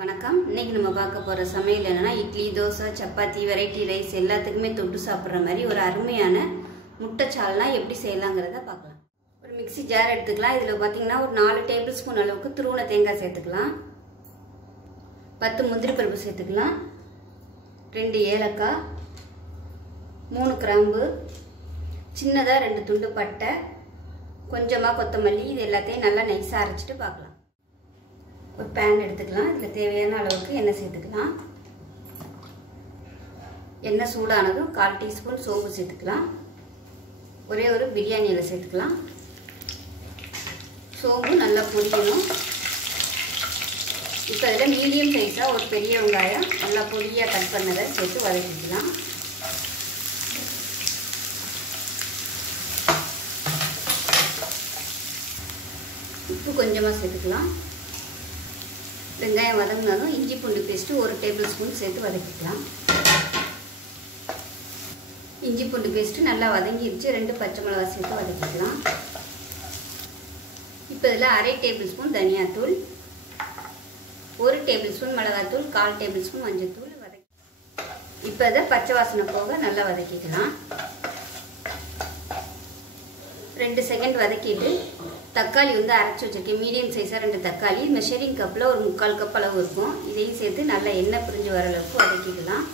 வணக்கம். இன்னைக்கு நம்ம பார்க்க போற சமையல் என்னன்னா இட்லி, தோசை, சப்பாத்தி, வெரைட்டி ரைஸ் எல்லாத்துக்குமே தொட்டு சாப்பிடுற மாதிரி ஒரு அருமையான முட்டை சால்னா எப்படி செய்யலாங்கிறத பார்க்கலாம். ஒரு மிக்ஸி ஜார் எடுத்துக்கலாம். இதுல பாத்தீங்கன்னா ஒரு 4 டேபிள் ஸ்பூன் அளவுக்கு துருவன தேங்காய் சேர்த்துக்கலாம். 10 முந்திரி பருப்பு சேர்த்துக்கலாம். 2 ஏலக்காய், 3 கிராம்பு, சின்னதா 2 துண்டு பட்டை, கொஞ்சமா கொத்தமல்லி. இது எல்லாத்தையும் நல்லா நைஸா அரைச்சிட்டு பார்க்கலாம். ஒரு பேன் எடுத்துக்கலாம். இதில் தேவையான அளவுக்கு எண்ணெய் சேர்த்துக்கலாம். எண்ணெய் சூடானதும் 1/4 டீஸ்பூன் சோம்பு சேர்த்துக்கலாம். ஒரே ஒரு பிரியாணி இலை சேர்த்துக்கலாம். சோம்பு நல்லா பொரியணும். இப்போ இதில் மீடியம் சைஸாக ஒரு பெரிய வெங்காயம் நல்லா பொடியாக கட் பண்ணதை சேர்த்து வதக்கிக்கலாம். உப்பு கொஞ்சமாக சேர்த்துக்கலாம். வெங்காயம் வதங்கினாலும் இஞ்சி பூண்டு பேஸ்ட்டு 1 டேபிள் ஸ்பூன் சேர்த்து வதக்கிக்கலாம். இஞ்சி பூண்டு பேஸ்ட்டு நல்லா வதங்கிடுச்சு. 2 பச்சை மிளகாய் சேர்த்து வதக்கிக்கலாம். இப்போ இதில் 1/2 டேபிள் ஸ்பூன் தனியாத்தூள், 1 டேபிள் ஸ்பூன் மிளகாத்தூள், 1/4 டேபிள் ஸ்பூன் மஞ்சள்தூள் வதக்கி இப்போ இதை பச்சை வாசனை போக நல்லா வதக்கிக்கலாம். 2 செகண்ட் வதக்கிட்டு தக்காளி வந்து அரைச்சி வச்சிருக்கேன். மீடியம் சைஸாக 2 தக்காளி, மெஷரிங் கப்பில் ஒரு 3/4 கப் அளவு இருக்கும். இதையும் சேர்த்து நல்லா எண்ணெய் பிரிஞ்சு வர அளவுக்கு வதக்கிக்கலாம்.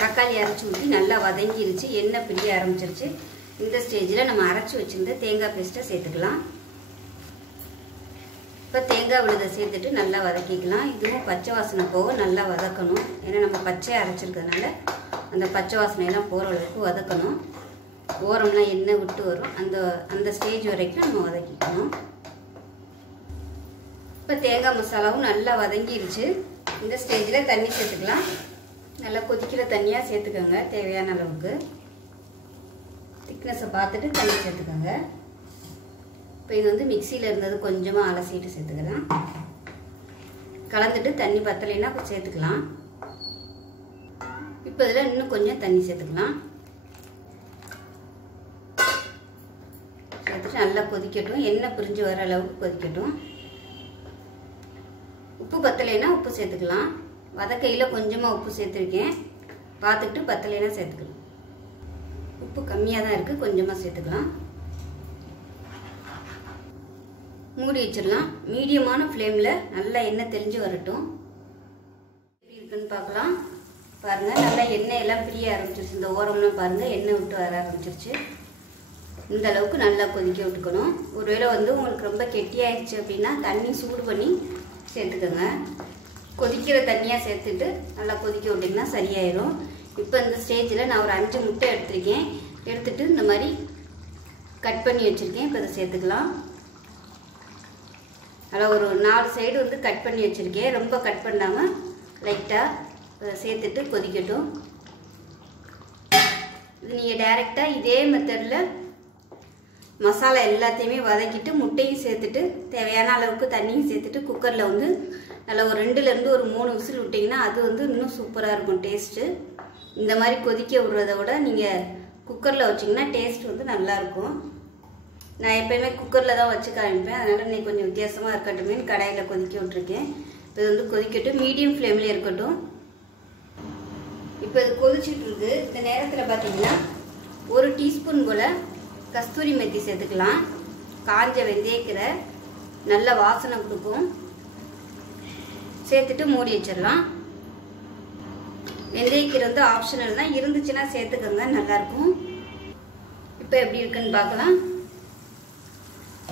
தக்காளி அரைச்சி ஊற்றி நல்லா வதங்கிருச்சு, எண்ணெய் பிரிய ஆரம்பிச்சிருச்சு. இந்த ஸ்டேஜில் நம்ம அரைச்சி வச்சிருந்த தேங்காய் பேஸ்ட்டை சேர்த்துக்கலாம். இப்போ தேங்காய் விழுதை சேர்த்துட்டு நல்லா வதக்கிக்கலாம். இதுவும் பச்சை வாசனை போக நல்லா வதக்கணும். ஏன்னா நம்ம பச்சையை அரைச்சிருக்கிறதுனால அந்த பச்சை வாசனையெல்லாம் போகிற அளவுக்கு வதக்கணும். ஓரம்லாம் எண்ணெய் விட்டு வரும். அந்த ஸ்டேஜ் வரைக்கும் நம்ம வதக்கிக்கணும். இப்போ தேங்காய் மசாலாவும் நல்லா வதங்கிருச்சு. இந்த ஸ்டேஜில் தண்ணி சேர்த்துக்கலாம். நல்லா கொதிக்கிற தண்ணியாக சேர்த்துக்கோங்க. தேவையான அளவுக்கு திக்னஸை பார்த்துட்டு தண்ணி சேர்த்துக்கோங்க. இப்போ இது வந்து மிக்சியில் இருந்தது கொஞ்சமாக அலசிட்டு சேர்த்துக்கலாம். கலந்துட்டு தண்ணி பத்தலைன்னா சேர்த்துக்கலாம். இப்போ இதில் இன்னும் கொஞ்சம் தண்ணி சேர்த்துக்கலாம். சேர்த்துட்டு நல்லா கொதிக்கட்டும். எண்ணெய் பிரிஞ்சு வர அளவுக்கு கொதிக்கட்டும். உப்பு பத்தலைன்னா உப்பு சேர்த்துக்கலாம். வதக்கையில் கொஞ்சமாக உப்பு சேர்த்துருக்கேன். பார்த்துக்கிட்டு பத்தலைன்னா சேர்த்துக்கலாம். உப்பு கம்மியாக தான் இருக்குது, கொஞ்சமாக சேர்த்துக்கலாம். மூடி வச்சிடலாம். மீடியமான ஃப்ளேமில் நல்லா எண்ணெய் தெளிஞ்சு வரட்டும். எப்படி இருக்குன்னு பார்க்கலாம். பாருங்கள், நல்லா எண்ணெய் எல்லாம் பிரிய ஆரம்பிச்சிருச்சு. இந்த ஓரம்லாம் பாருங்கள், எண்ணெய் விட்டு வர ஆரம்பிச்சிருச்சு. இந்த அளவுக்கு நல்லா கொதிக்க விட்டுக்கணும். ஒருவேளை வந்து உங்களுக்கு ரொம்ப கெட்டியாயிடுச்சு அப்படின்னா தண்ணி சூடு பண்ணி சேர்த்துக்கோங்க. கொதிக்கிற தண்ணியாக சேர்த்துட்டு நல்லா கொதிக்க விட்டிங்கன்னா சரியாயிடும். இப்போ இந்த ஸ்டேஜில் நான் ஒரு 5 முட்டை எடுத்துட்டு இந்த மாதிரி கட் பண்ணி வச்சுருக்கேன். இப்போ இதை சேர்த்துக்கலாம். அதில் ஒரு 4 சைடு வந்து கட் பண்ணி வச்சுருக்கேன். ரொம்ப கட் பண்ணாமல் லைட்டாக சேர்த்துட்டு கொதிக்கட்டும். இது நீங்கள் டைரெக்டாக இதே மெத்தடில் மசாலா எல்லாத்தையுமே வதக்கிட்டு முட்டையும் சேர்த்துட்டு தேவையான அளவுக்கு தண்ணியும் சேர்த்துட்டு குக்கரில் வந்து நல்லா ஒரு 2லேருந்து ஒரு 3 விசில் விட்டிங்கன்னா அது வந்து இன்னும் சூப்பராக இருக்கும் டேஸ்ட்டு. இந்த மாதிரி கொதிக்க விடுறத விட நீங்கள் குக்கரில் வச்சிங்கன்னா டேஸ்ட் வந்து நல்லாயிருக்கும். நான் எப்போயுமே குக்கரில் தான் வச்சு காமிப்பேன். அதனால் இன்னைக்கு கொஞ்சம் வித்தியாசமாக இருக்கட்டுமே கடாயில் கொதிக்க விட்ருக்கேன். இது வந்து கொதிக்கட்டும். மீடியம் ஃப்ளேம்லேயே இருக்கட்டும். இப்போ இது கொதிச்சுட்டு இருக்கு. இந்த நேரத்தில் பார்த்தீங்கன்னா 1 டீஸ்பூன் போல் கஸ்தூரி மெத்தி சேர்த்துக்கலாம். காஞ்ச வெந்தயக்கீரை நல்ல வாசனை கொடுக்கும். சேர்த்துட்டு மூடி வச்சிடலாம். வெந்தயக்கீரை வந்து ஆப்ஷனல் தான், இருந்துச்சுன்னா சேர்த்துக்கோங்க, நல்லாயிருக்கும். இப்போ எப்படி இருக்குன்னு பார்க்கலாம்.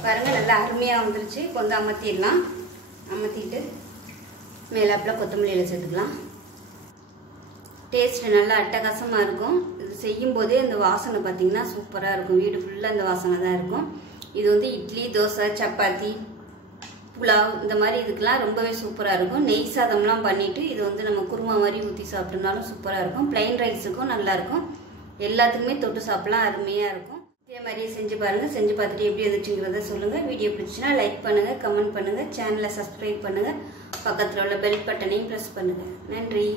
பாருங்கள், நல்லா அருமையாக வந்துருச்சு. கொஞ்சம் அமர்த்திடலாம். அமர்த்திட்டு மேலாப்பில் கொத்தமல்லியில் சேர்த்துக்கலாம். டேஸ்ட் நல்லா அட்டகாசமாக இருக்கும். இது செய்யும் போதே அந்த வாசனை பார்த்தீங்கன்னா சூப்பராக இருக்கும். வீடு ஃபுல்லாக அந்த வாசனை தான் இருக்கும். இது வந்து இட்லி, தோசை, சப்பாத்தி, புலாவ் இந்த மாதிரி இதுக்கெல்லாம் ரொம்பவே சூப்பராக இருக்கும். நெய் சாதம்லாம் பண்ணிவிட்டு இது வந்து நம்ம குருமா மாதிரி ஊற்றி சாப்பிட்ருந்தாலும் சூப்பராக இருக்கும். பிளைன் ரைஸுக்கும் நல்லாயிருக்கும். எல்லாத்துக்குமே தொட்டு சாப்பிட்லாம், அருமையாக இருக்கும். இதே மாதிரியே செஞ்சு பாருங்கள். செஞ்சு பார்த்துட்டு எப்படி இருந்துச்சுங்கிறத சொல்லுங்கள். வீடியோ பிடிச்சின்னா லைக் பண்ணுங்கள், கமெண்ட் பண்ணுங்கள், சேனலை சப்ஸ்கிரைப் பண்ணுங்கள், பக்கத்தில் உள்ள பெல் பட்டனையும் ப்ரெஸ் பண்ணுங்கள். நன்றி.